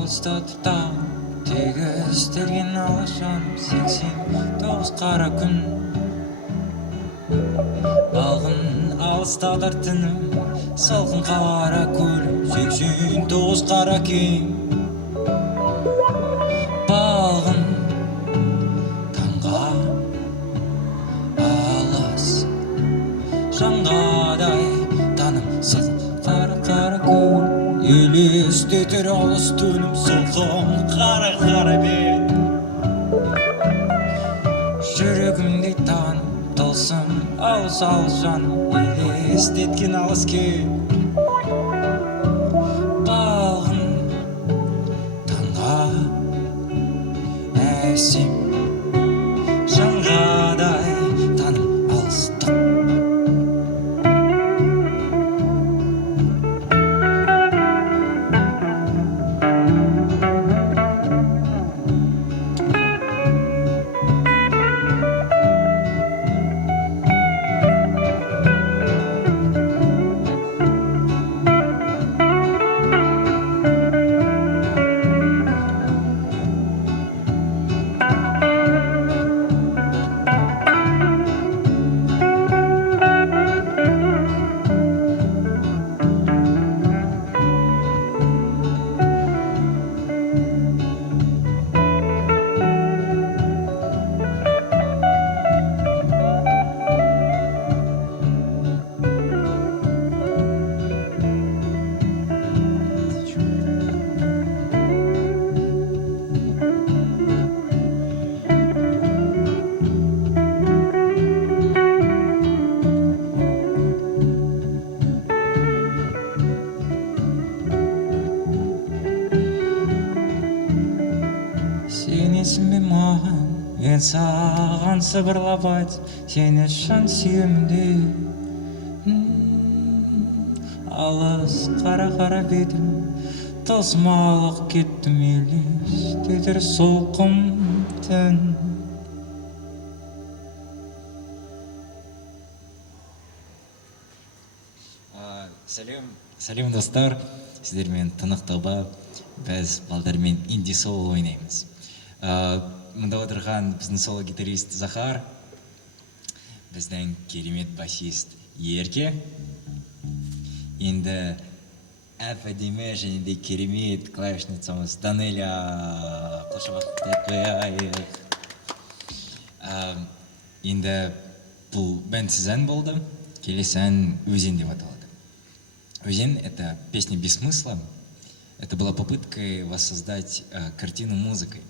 алыста тұтам тегістелген алашаным 89 қара күн балғын алыстадыр түнім салқын қара көлім 89 қара кең балғын таңға алас жаңғадай танымсыз қара көл елестетер алыс түнім сылқым қара бет жүрегімдей таным тылсым алыс жаным елестеткен алыс кел балғын таңға әсем жаңғадай таным алыстық Сенесің бе маған, мен саған сыбырлап айтып, сені шын сүйемін де. Алыс қара бетім, тосмалық кеттім елестетер солқын түн. Сәлем достар, сіздермен тынық таба, біз балдармен инди-соло ойнаймыз. Мұнда отырған біздің соло гитарист Захар, біздің керемет басист Ерке, енді әп-әдемі және де керемет клавишницамыз Данеля қошамақтап қояйық. Енді бұл бәнсіз ән болды, келесі ән «Өзен» деп аталады. «Өзен» — это песня без смысла. Это была попытка воссоздать картину музыкой.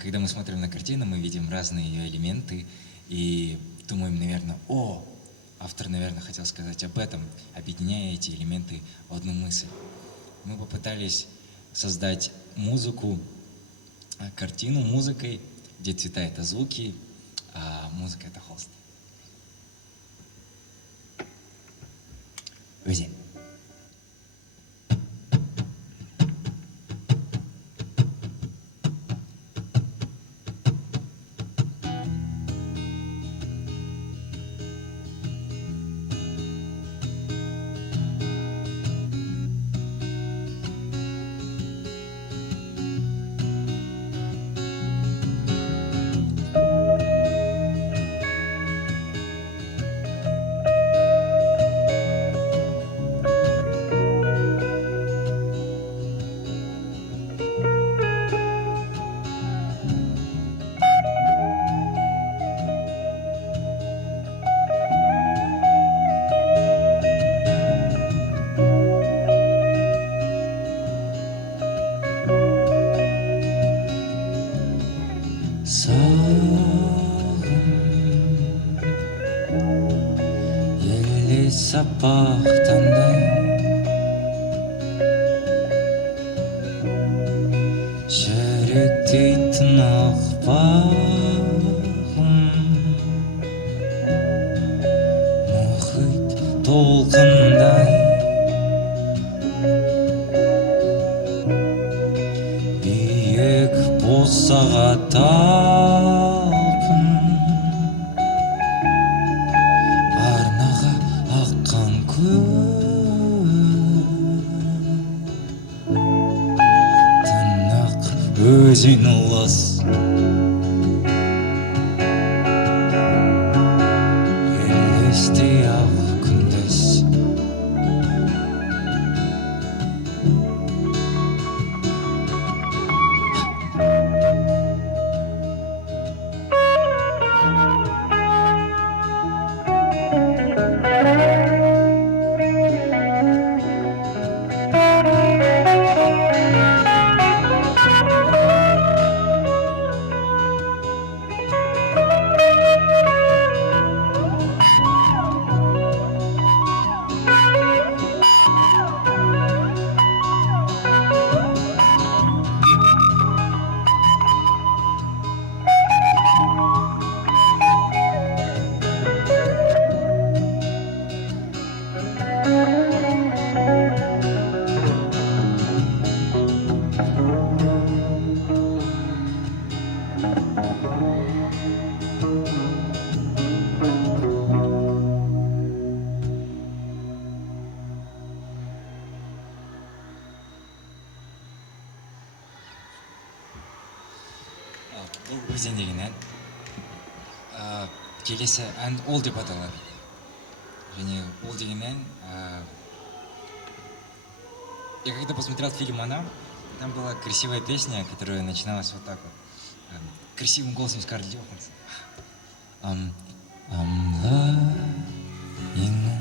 Когда мы смотрим на картину, мы видим разные ее элементы и думаем, наверное, автор, наверное, хотел сказать об этом, объединяя эти элементы в одну мысль. Мы попытались создать музыку, картину музыкой, где цвета — это звуки, а музыка — это холст. Өзен. Сапақтанды жүректей тынық бағым мұхит толқындай биік босаға талпын арнаға аққан өзен ұлас, елестей ақ күндіз. Бұл өзен деген ән. Келесі ән ол деп аталады. Және ол деген ән. Я когда посмотрел фильм «Она», там была красивая песня, которая начиналась вот так вот. Красивым голосом Скарлетт Йоханссон. I'm lying on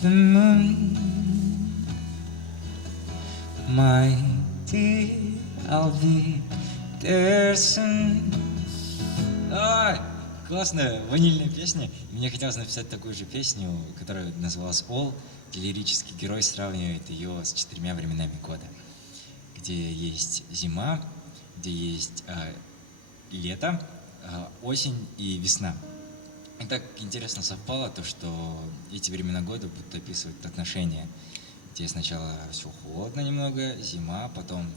the moon, my dear, I'll be there soon. Ай, классная ванильная песня. Мне хотелось написать такую же песню, которая называлась «All», где лирический герой сравнивает ее с 4 временами года, где есть зима, где есть лето, осень и весна. И так интересно совпало то, что эти времена года будут описывать отношения, где сначала все холодно немного, зима, потом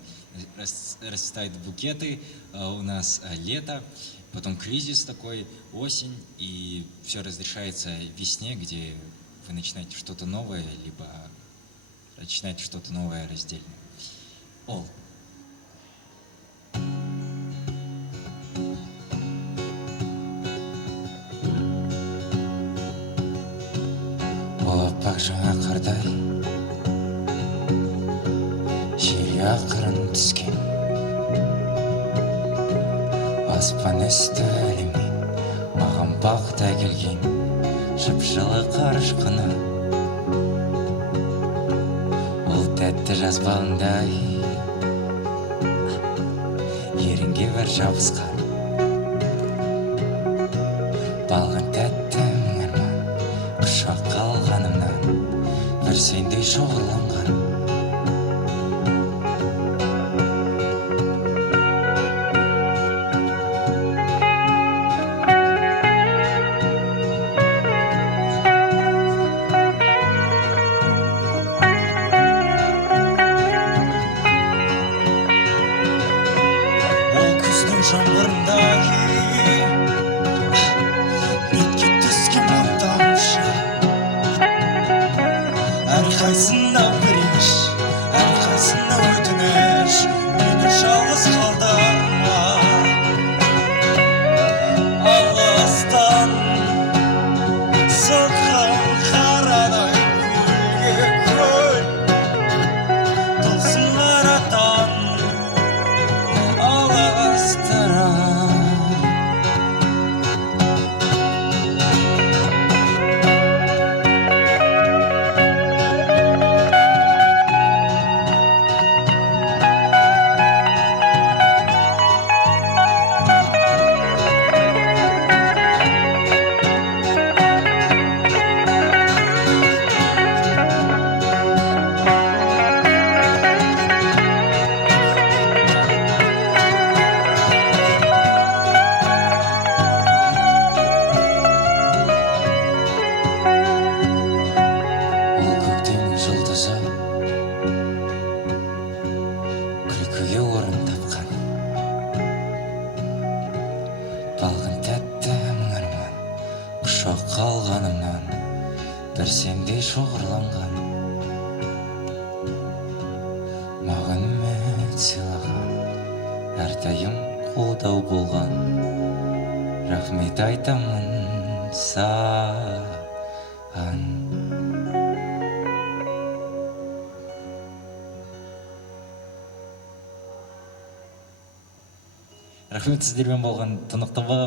расцветают букеты, у нас лето, потом кризис такой, осень, и все разрешается в весне, где вы начинаете что-то новое, либо начинаете что-то новое раздельно. All. Аппақ жаңа қардай жер ақырын түскен, аспан үсті әлемнен маған бақта келген жып-жылы қар ұшқыны. Ол тәтті жаз балындай ерінге бір жабысқан, балғын тәтті мың арман құшаққа алғанымнан бір сендей шоғырланған. Әрқайсына бір емеш, әрқайсына өтініш, мені жалғыз қалдырма. Алыстан соққан қарадай көлге көл, тылсым аратан алыстырар. Күлкіге орын тапқан, балғын тәтті мың арман құшаққа алғанымнан бір сендей шоғырланған. Маған үміт сыйлаған, әрдайым қолдау болған. Рахмет айтамын саған. Рахмет, сіздермен болған тұнықтыма.